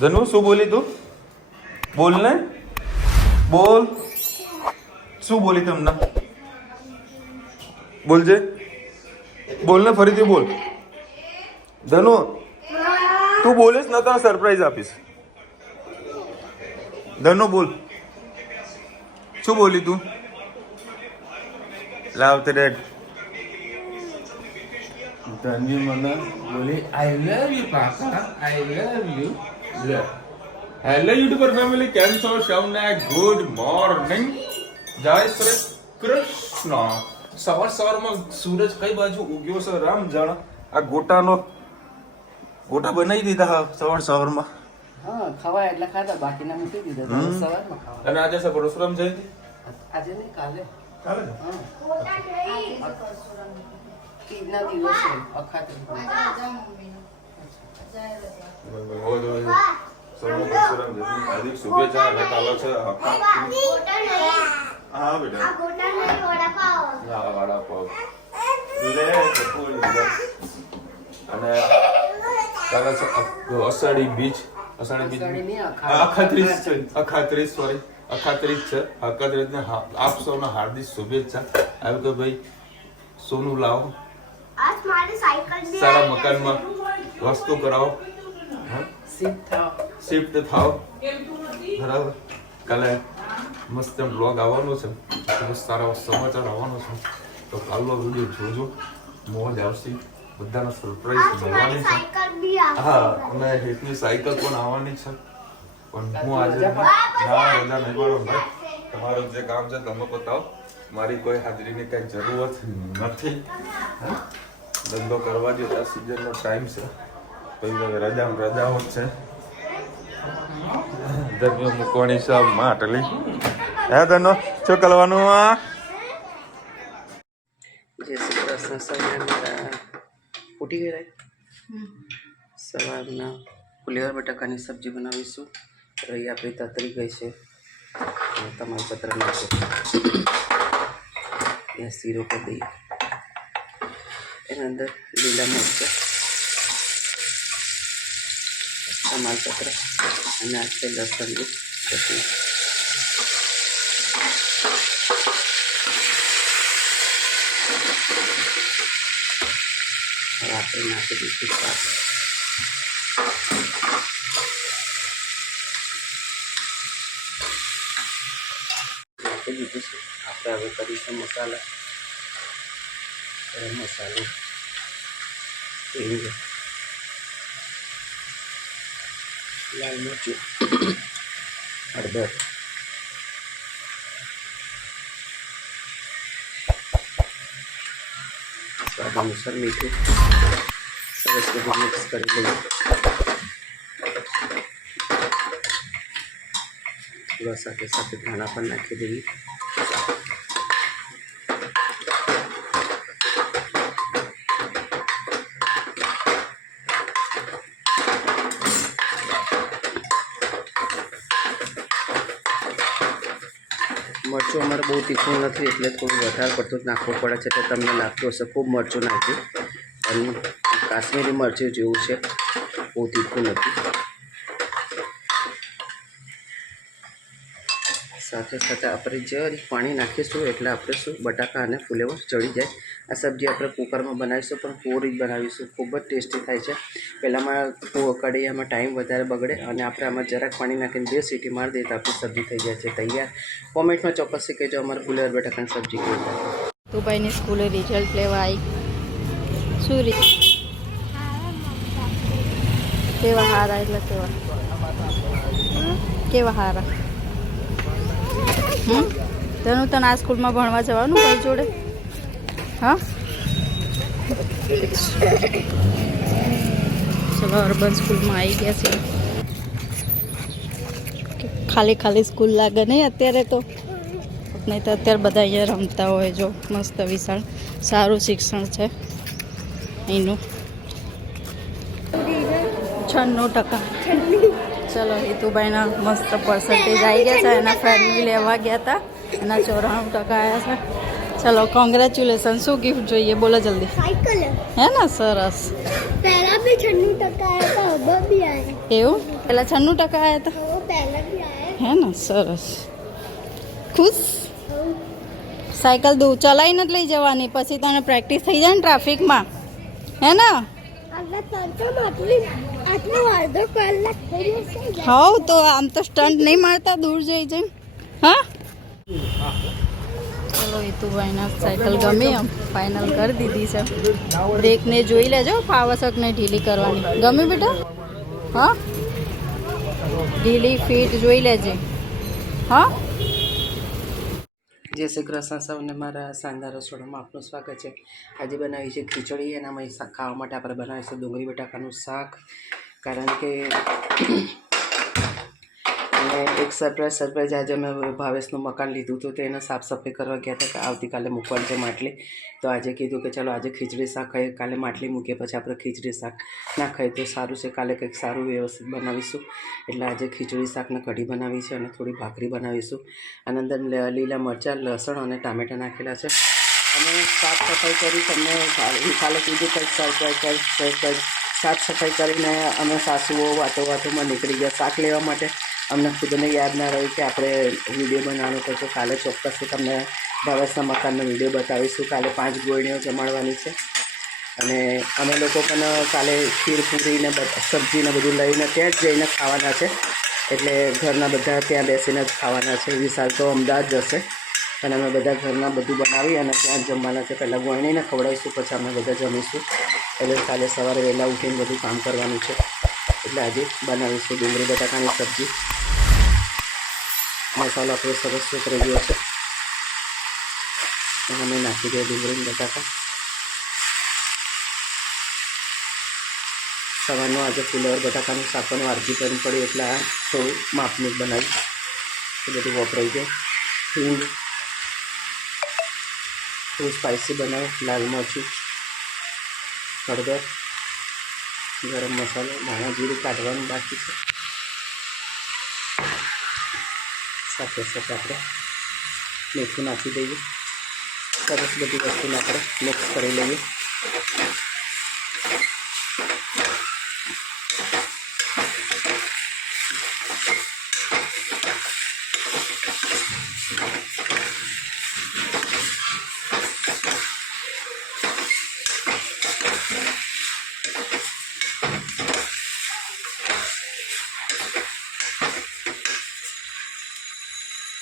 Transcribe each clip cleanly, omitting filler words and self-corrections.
ધનુ શું બોલી તું? બોલ ને, બોલ. શું બોલી તમને? બોલજે, બોલ ને, ફરીથી બોલ. ધનુ તું બોલીશ ને તો સરપ્રાઈઝ આપીશ. ધનુ બોલ, શું બોલી તું? લાવ તે રેડ. ધન્યુ મને બોલી I love you papa, I love you. Hello YouTuber family, કેમ છો? સૌને ગુડ મોર્નિંગ. જય શ્રી કૃષ્ણ. સવારમાં સૂરજ કઈ બાજુ ઉગ્યો છે રામ જાણે. આ ગોટા બનાવી દીધા સવારમાં. હા, ખવાય એટલે ખાધા, બાકીના મૂકી દીધા. સવારમાં ખાવા. અને આજે છે પરશુરામ જયંતિ. આજે નહીં, કાલે. કાલે ઈદના દિવસે અખાત્રી. પરશુરામ જયંતિ હાર્દિક શુભેચ્છા. અને કાલે છે હા બેટા, વડાપાવ. અને કાલે છે અષાઢી બીજ. અખાત્રીસ છે. અખાત્રીસ આપ સૌને હાર્દિક શુભેચ્છા. આવ્યું કે ભાઈ સોનું લાવો, સારા મકાનમાં વસ્તુ કરાવો, શિફ્ટ થાવ. બરાબર. કાલે મસ્ત બ્લોગ આવવાનો છે, સારા સમાચાર આવવાનો છે. તો કાલનો વિડીયો જોજો, મોજ આવશે. બધાને સરપ્રાઈઝ મળવાની છે. હા, અને હેતની સાયકલ પણ આવવાની છે. પણ હું આજે રજા નહીં પાડો ભાઈ. તમારું જે કામ છે તમે બતાવો. મારી કોઈ હાજરીની કઈ જરૂરત નથી. ધંધો કરવા દો, આ સિઝનનો ટાઈમ છે. પછી રજાઓ જ છે. ધર્મીઓ મૂકવાની છે માટલી. હે ધનો શું કરવાનું? જય શ્રી કૃષ્ણ. સવારના ફૂટી ગયા. સવારના ફુલેવર બટાકાની સબ્જી બનાવીશું. રહી આપણી તતરી ગઈ છે. તમાલપત્ર નાખો, ત્યાં શીરો કરી દઈએ. એના અંદર લીલા મરચાં, તમાલપત્ર અને આ છે લસણની ચટણી. હવે આપણે નાખી દઈશું શાક. નાખી દીધું છે. આપણે હવે કરીશું મસાલા. ગરમ મસાલો, હિંગ, લાલ મરચું, હળદર, સ્વાદ અનુસાર મીઠું. સરસ બધું મિક્સ કરી લઈએ. થોડા સાથે સાથે ધાણા પણ નાખી દઈએ. મરચું અમારે બહુ તીખું નથી એટલે થોડું વધારે પડતું જ નાખવું પડે છે. તો તમને લાગતું હશે ખૂબ મરચું નાખ્યું, પણ કાશ્મીરી મરચું જેવું છે, બહુ તીખું નથી. સાથે સાથે આપણે જરી પાણી નાખીશું એટલે આપણે શું બટાકા અને ફુલેવર ચડી જાય. આ સબ્જી આપણે કુકરમાં બનાવીશું, પણ પૂરી જ બનાવીશું. ખૂબ જ ટેસ્ટી થાય છે. પહેલાંમાં કઢાઈમાં ટાઈમ વધારે બગડે અને આપણે આમાં જરાક પાણી નાખીને 2 સીટી મારી દઈએ તો આપણી સબ્જી થઈ જાય છે તૈયાર. કોમેન્ટમાં ચોક્કસથી કહેજો અમારે ફુલેવર બટાકાની સબ્જી કેવી થાય. તું ભાઈની સ્કૂલે રિઝલ્ટ લેવા આવી. શું કેવા હારા? એટલે કેવા હારા? તને આ સ્કૂલમાં ભણવા જવાનું ભાઈ જોડે? હા, ચલો અર્બન સ્કૂલમાં આવી ગયા છે. ખાલી સ્કૂલ લાગે નહીં અત્યારે તો, નહીં તો અત્યારે બધા અહીંયા રમતા હોય. જો મસ્ત વિશાળ સારું શિક્ષણ છે એનું. 96%. ચલો હિતુભાઈના મસ્ત પર્સન્ટેજ આવી ગયા છે. એના ફ્રેન્ડને લેવા ગયા હતા, એના 94% આવ્યા છે. ચલો કોંગ્રેચ્યુલેશન. શું ગિફ્ટ જોઈએ બોલો જલ્દી? સાયકલ હે ને? સરસ. પહેલા भी 96% आया था, अब भी आया. એવું પેલા 96% આવ્યા હતા હે ને સરસ ખુશ સાયકલ દૂર ચલાવીને જ લઈ જવાની પછી તને પ્રેક્ટિસ થઈ જાય ને ટ્રાફિકમાં હે ને હવ તો આમ તો સ્ટન્ટ નહીં મારતા દૂર જઈ જઈને હા ચલો હિતુભાઈના સાયકલ ગમી એમ ફાઇનલ કરી દીધી છે બ્રેકને જોઈ લેજો પાવસકને ઢીલી કરવાની ગમી બેટા હા ઢીલી ફીટ જોઈ લેજે હા જય શ્રી કૃષ્ણ સૌને મારા શાનદાર રસોડામાં આપનું સ્વાગત છે આજે બનાવી છે ખીચડી એનામાં ખાવા માટે આપણે બનાવીશું ડુંગળી બટાકાનું શાક કારણ કે અને એક સરપ્રાઈઝ આજે અમે ભાવેશનું મકાન લીધું હતું તો એને સાફ સફાઈ કરવા ગયા હતા કે આવતીકાલે મૂકવાની છે માટલી તો આજે કીધું કે ચાલો આજે ખીચડી શાક ખાઈએ કાલે માટલી મૂકીએ પછી આપણે ખીચડી શાક ના ખાઈએ તો સારું છે કાલે કંઈક સારું વ્યવસ્થિત બનાવીશું એટલે આજે ખીચડી શાકને કઢી બનાવી છે અને થોડી ભાખરી બનાવીશું અને અંદર લીલા મરચાં લસણ અને ટામેટાં નાખેલા છે અને સાફ સફાઈ કરી તમને કાલે કીધું કંઈક સરપ્રાઈઝ સાફ સફાઈ કરીને અમે સાસુઓ વાતોમાં નીકળી ગયા શાક લેવા માટે અમને ખુદને યાદ ના રહ્યું કે આપણે વિડીયો બનાવવાનો તો કાલે ચોક્કસથી તમને ભાવેશના મકાનનો વિડીયો બતાવીશું કાલે 5 ગોળણીઓ જમાડવાની છે અને અમે લોકો પણ કાલે ખીર પૂરીને સબ્જીને બધું લઈને ત્યાં જ જઈને ખાવાના છે એટલે ઘરના બધા ત્યાં બેસીને જ ખાવાના છે વિશાલ તો અમદાવાદ જશે અને અમે બધા ઘરના બધું બનાવી અને ત્યાં જ જમવાના છે પહેલાં ગોળણીને ખવડાવીશું પછી અમે બધા જમીશું એટલે કાલે સવારે વહેલા ઉઠીને બધું કામ કરવાનું છે એટલે આજે બનાવીશું ડુંગળી બટાકાની સબ્જી મસાલો આપણો સરસ સુતરી ગયો છે અને અમે નાખી દઈએ ડુંગળી બટાકા સવારનું આજે ફુલેવર બટાકાનું શાકનું વારકી કરવી પડી એટલે આ થોડું માપનું જ બનાવી એ બધું વપરાઈ જાય હિંગ થોડું સ્પાઇસી બનાવે લાલ મરચું હળદર ગરમ મસાલો ધાણા જીરું કાઢવાનું બાકી છે સાથે સાથે આપણે મીઠું નાખી દઈએ સરસ બધી વસ્તુને આપણે મિક્સ કરી લઈએ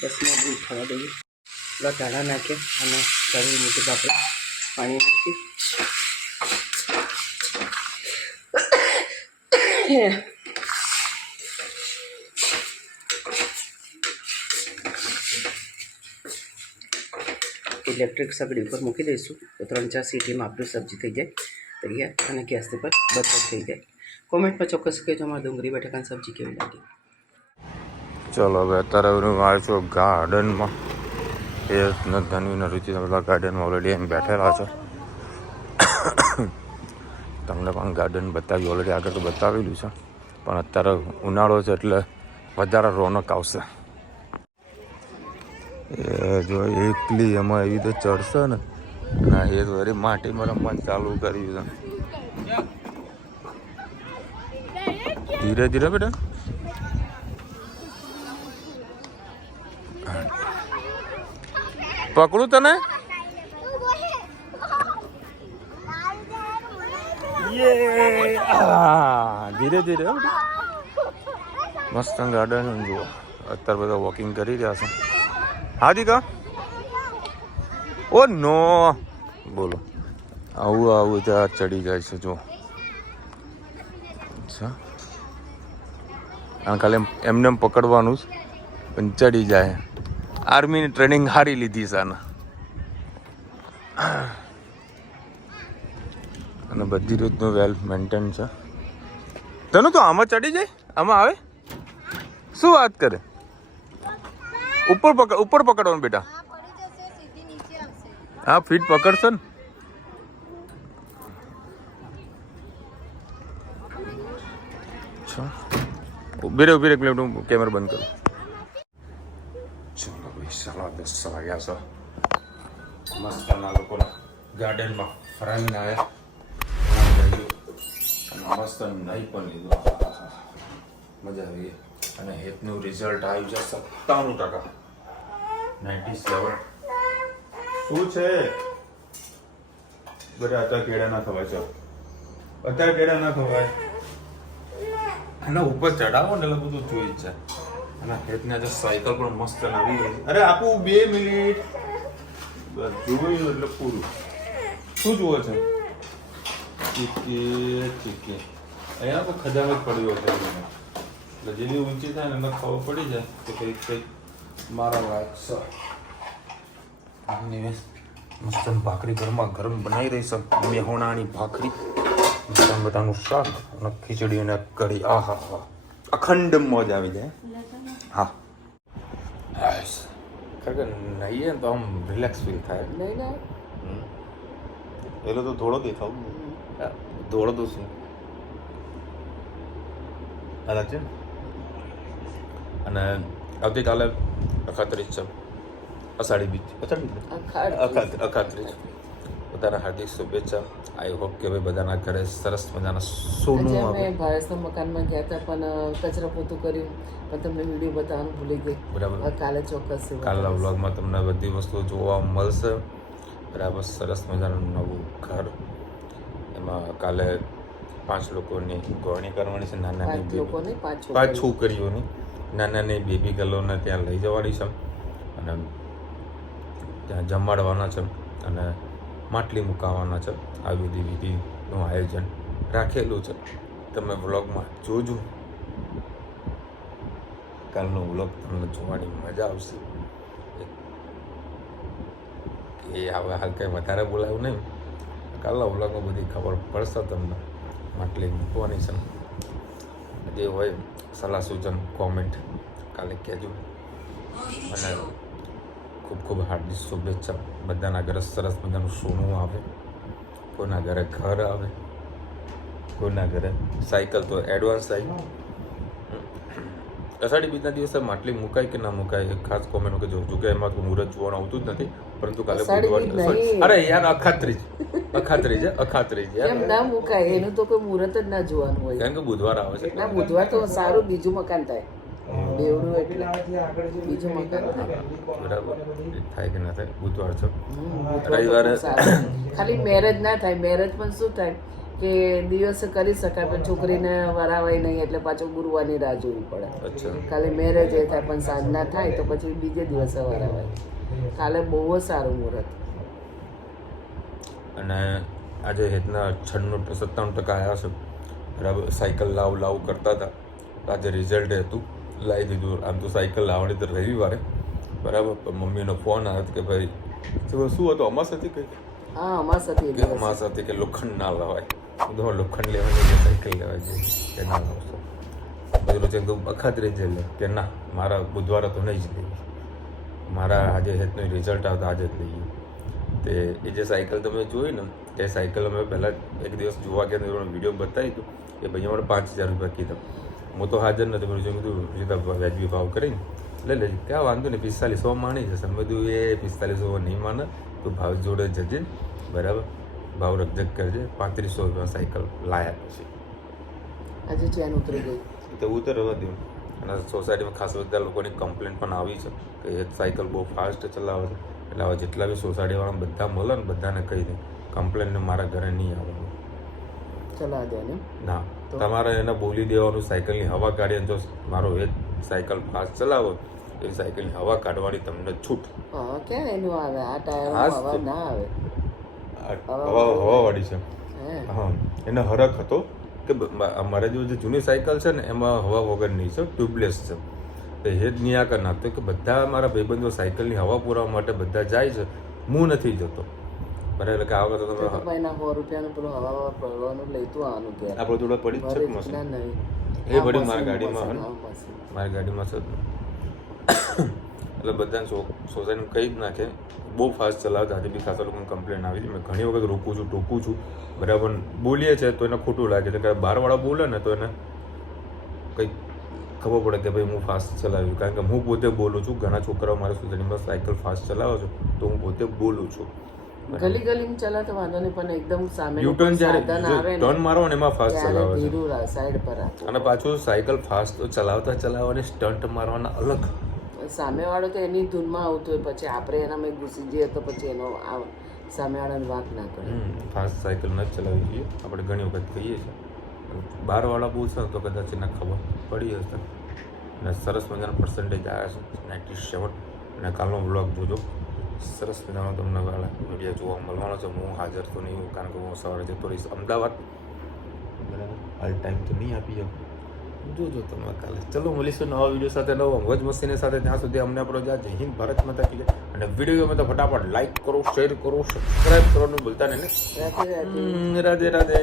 બસ મેં દૂધ થવા દઈએ ધાણા નાખીએ અને કરી મૂકી આપણે પાણી નાખી ઇલેક્ટ્રિક સગડી ઉપર મૂકી દઈશું તો 3-4 સીટીમાં આપણી સબ્જી થઈ જાય તૈયાર અને ગેસની પર બચત થઈ જાય કોમેન્ટમાં ચોક્કસ કહેજો અમારી ડુંગળી બટાકાની સબ્જી કેવી લાગી ચલો હવે અત્યારે હું આવ્યો છું ગાર્ડનમાં એ ધનવીને રુચિ બધા ગાર્ડનમાં ઓલરેડી એમ બેઠેલા છે તમને પણ ગાર્ડન બતાવ્યું ઓલરેડી આગળ તો બતાવેલું છે પણ અત્યારે ઉનાળો છે એટલે વધારે રોનક આવશે એ જો એકલી એમાં એવી રીતે ચડશે ને ના એ તો વળી માટીમાં રમવાનું ચાલુ કર્યું છે ધીરે ધીરે બેટા પકડું તને ધીરે ધીરે મસ્ત ગાર્ડન જુઓ અત્યારે બધા વોકિંગ કરી રહ્યા છે હા દીકા ઓ નો બોલો આવું ત્યાં ચડી જાય છે જો અચ્છા આ ખાલી એમને પકડવાનું જ પણ ચડી જાય આર્મીની ટ્રેનિંગ સારી લીધી છે આને અને બધી રીતનું વેલ મેન્ટેન છે તને તો આમાં ચડી જાય આમાં આવે શું વાત કરે ઉપર પકડવાનું બેટા હા ફીટ પકડશે ને ઉભી રે એક મિનિટ હું કેમેરા બંધ કરું ચલો ભાઈ 10:30 વાગ્યા છે મસ્તના લોકોના ગાર્ડનમાં ફરાવીને આવ્યા મસ્ત નહીં પણ લીધું મજા આવી ગઈ. અને હેતનું રિઝલ્ટ આવ્યું છે 97%. 97. શું છે બધા અત્યારે કેળા ના ખવાય છે, અત્યારે કેળા ના ખવાય. એના ઉપર ચડાવો ને એટલે બધું જોઈ જ જાય. અને હેતને આજે સાયકલ પણ મસ્ત નવી ગઈ. અરે આપું 2 મિનિટ બસ જોયું એટલે પૂરું. શું જુઓ છે? ચીકી અહીંયા તો ખજાનો જ પડ્યો છે મને. એટલે જેવી ઊંચી થાય ને એને ખબર પડી જાય કે કંઈક મારા લાયક છે. મસ્ત ભાખરી ગરમા ગરમ બનાવી રહી છે. મેહોણાની ભાખરી, બટાનું શાક અને ખીચડી અને કઢી. આહા હા, અખંડ મોજ આવી જાય. હા ખરેખર નહીએ તો આમ રિલેક્સ ફીલ થાય. એટલે તો થોડો દેખાવ દોડો તો શું અલગ છે. અને આવતીકાલે 31 છે, અષાઢી બીજ. અખાત્રીજ. બધાને હાર્દિક શુભેચ્છા. આઈ હોપ કે ભાઈ બધાના ઘરે સરસ મજાના સોનું આવે. અમે ભાવેશના મકાનમાં ગયા હતા પણ કચરા પોતું કર્યું, પણ તમને વિડીયો બતાવવાનું ભૂલી ગઈ. બરાબર. કાલે ચોક્કસ કાલના વ્લોગમાં તમને બધી વસ્તુઓ જોવા મળશે. બરાબર. સરસ મજાનું નવું ઘર. એમાં કાલે 5 લોકોની ગોળણી કરવાની છે. નાના 5 છોકરીઓની, નાનાની બેબી ગર્લોને ત્યાં લઈ જવાની છે અને ત્યાં જમાડવાના છે અને માટલી મુકાવવાના છે. આવી બધી વિધિનું આયોજન રાખેલું છે. તમે વ્લોગમાં જોજો. કાલનો વ્લોગ તમને જોવાની મજા આવશે. એ હવે હાલ કંઈ વધારે બોલાવું નહીં. કાલના વ્લોગમાં બધી ખબર પડશે તમને. માટલી મૂકવાની છે. જે હોય સલાહ સૂચન કોમેન્ટ કાલે કહેજો. અને ખૂબ ખૂબ હાર્દિક શુભેચ્છા. બધાના ઘરે સરસ મજાનું સોનું આવે, કોઈના ઘરે ઘર આવે, કોઈના ઘરે સાયકલ તો એડવાન્સ આવી. અષાઢી બીજના દિવસે માટલી મુકાય કે ના મુકાય એ ખાસ કોમેન્ટ કે જોજો કે એમાં મુહૂર્ત જોવાનું આવતું જ નથી. પરંતુ કાલે અરે યાર અખાત્રીજ એમ ના મુકાય, એનું તો કોઈ મુહૂર્ત જ ના જોવાનું હોય. કારણ કે બુધવાર આવે છે. ના, બુધવાર તો સારું બીજું મકાન થાય. બેવડું એટલે બીજું મકાન થાય. બરાબર થાય કે ના થાય. બુધવાર છે. રવિવારે ખાલી મેરેજ ના થાય. મેરેજ પણ શું થાય કે દિવસે કરી શકાય પણ છોકરીને વરાવાય નહીં એટલે પાછું ગુરુવારની રાહ જોવી પડે. ખાલી મેરેજ એ થાય પણ સાંજના થાય તો પછી બીજે દિવસે વરાવાય. કાલે બહુ જ સારું મુહૂર્ત. અને આજે હેતના 97% આવ્યા છે. બરાબર. સાયકલ લાવ કરતા હતા. આજે રિઝલ્ટ હતું, લાવી દીધું. આમ તો સાયકલ લાવવાની તો રવિવારે. બરાબર. પણ મમ્મીનો ફોન આવ્યો કે ભાઈ શું હતું? અમાસ હતી કંઈક? હા, અમાસ હતી કે લોખંડ ના લવાય. લોખંડ લેવાની સાયકલ લેવાય છે કે ના લાવશો? બધું છે અખાત્રીજ જ લે કે ના મારા બુધવારે તો નહીં જ લેવી. મારા આજે હેતનું રિઝલ્ટ આવતા આજે જ લઈએ. તે એ જે સાયકલ તમે જોઈ ને એ સાયકલ અમે પહેલાં એક દિવસ જોવા ગયા તો વિડીયો બતાવી હતું કે ભાઈ અમારે 5000 રૂપિયા કીધા. હું તો હાજર નથી. મેં કીધું સીધા વ્યાજબી ભાવ કરીને લઈ લેજે. ક્યાં વાંધો નહીં, 4500 માણી જશે. મેં કીધું એ 4500 નહીં માને તો ભાવ જોડે જજે. બરાબર. ભાવ રકજક કરજે. 3500 રૂપિયા સાયકલ લાયા પછી આજે ચેન ઉતરી ગઈ તો ઉતરવા દઉં. અને સોસાયટીમાં ખાસ બધા લોકોની કમ્પ્લેન પણ આવી છે કે એ સાયકલ બહુ ફાસ્ટ ચલાવે છે. એટલે હવે જેટલા બી સોસાયટીવાળા બધા મળે ને બધાને કહી દે કમ્પ્લેનને મારા ઘરે નહીં આવવાનું. ચલા દે ને ના, તમારે એને બોલી દેવાનું સાયકલની હવા કાઢી. જો મારો એ સાયકલ ફાસ્ટ ચલાવો એ સાયકલની હવા કાઢવાની તમને છૂટ. હા, કેમ એનું આવે? આ ટાયરમાં હવા ના આવે. હવાવાળી છે. હા, એને હરખ હતો કે અમારે જે જૂની સાયકલ છે ને એમાં હવા વગરની છે, ટ્યુબલેસ છે. તો એ જ નિયા કરી નાખતો કે બધા મારા ભાઈબંધો સાયકલની હવા પૂરવા માટે બધા જાય છે, હું નથી જતો. બરાબર. એટલે કે આ વખતે તમે 100 રૂપિયાનું પેલું હવા પડવાનું લઈતું આવવાનું કે આપણે જોડે પડી જ છે મશીન. એ પડી મારી ગાડીમાં. મારી ગાડીમાં છે. એટલે બધાને સોસાયટીમાં કહી જ નાખે બહુ ફાસ્ટ ચલાવે. આજે બી ખાસા લોકોને કમ્પ્લેન આવી હતી. મેં ઘણી વખત રોકું છું, ટોકું છું. બરાબર. બોલીએ છે તો એને ખોટું લાગે છે. કે બહારવાળા બોલે ને તો એને કંઈક ખબર પડે કે ભાઈ હું ફાસ્ટ ચલાવ્યું. કારણ કે હું પોતે બોલું છું. ઘણા છોકરાઓ મારા સોસાયટીમાં સાયકલ ફાસ્ટ ચલાવે છે તો હું પોતે બોલું છું. ગલી ગલીમાં ચલાવે તો વાંધો નહીં, પણ એકદમ સામે યુટર્ન જ્યારે સાધન આવે ને ટર્ન મારો ને એમાં ફાસ્ટ ત્યારે ચલાવે છે ધીરું સાઈડ પર આપો. અને પાછું સાયકલ ફાસ્ટ તો ચલાવતા ચલાવવાની સ્ટન્ટ મારવાના અલગ. સામેવાળો તો એની ધૂનમાં આવતો હોય, પછી આપણે એનામાં ઘૂસી જઈએ તો પછી એનો સામેવાળાને વાંક ના કરે. ફાસ્ટ સાયકલ ન જ ચલાવવી જોઈએ, આપણે ઘણી વખત કહીએ છીએ. બહારવાળા પૂછે તો કદાચ એને ખબર પડી હશે. અને સરસ મજાના પર્સન્ટેજ આવ્યા છે 97. અને કાલનો વ્લોગ જોજો, સરસ મજાનો તમને વિડીયો જોવા મળવાનો છે. હું હાજર તો નહીં હોઉં, કારણ કે હું સવારે જતો રહીશ અમદાવાદ. બરાબર, હાલ ટાઈમ તો નહીં આપી શકું, જોજો તમે કાલે. ચલો મળીશું નવા વિડીયો સાથે, નવા મોજ મસ્તીની સાથે. ત્યાં સુધી અમને આપણો જય હિન્દ, ભારત માતા કી જય. અને વિડીયો ગમે તો ફટાફટ લાઈક કરો, શેર કરો, સબસ્ક્રાઈબ કરવાનું ભૂલતા નહીં ને. રાધે રાધે. રાધે રાધે.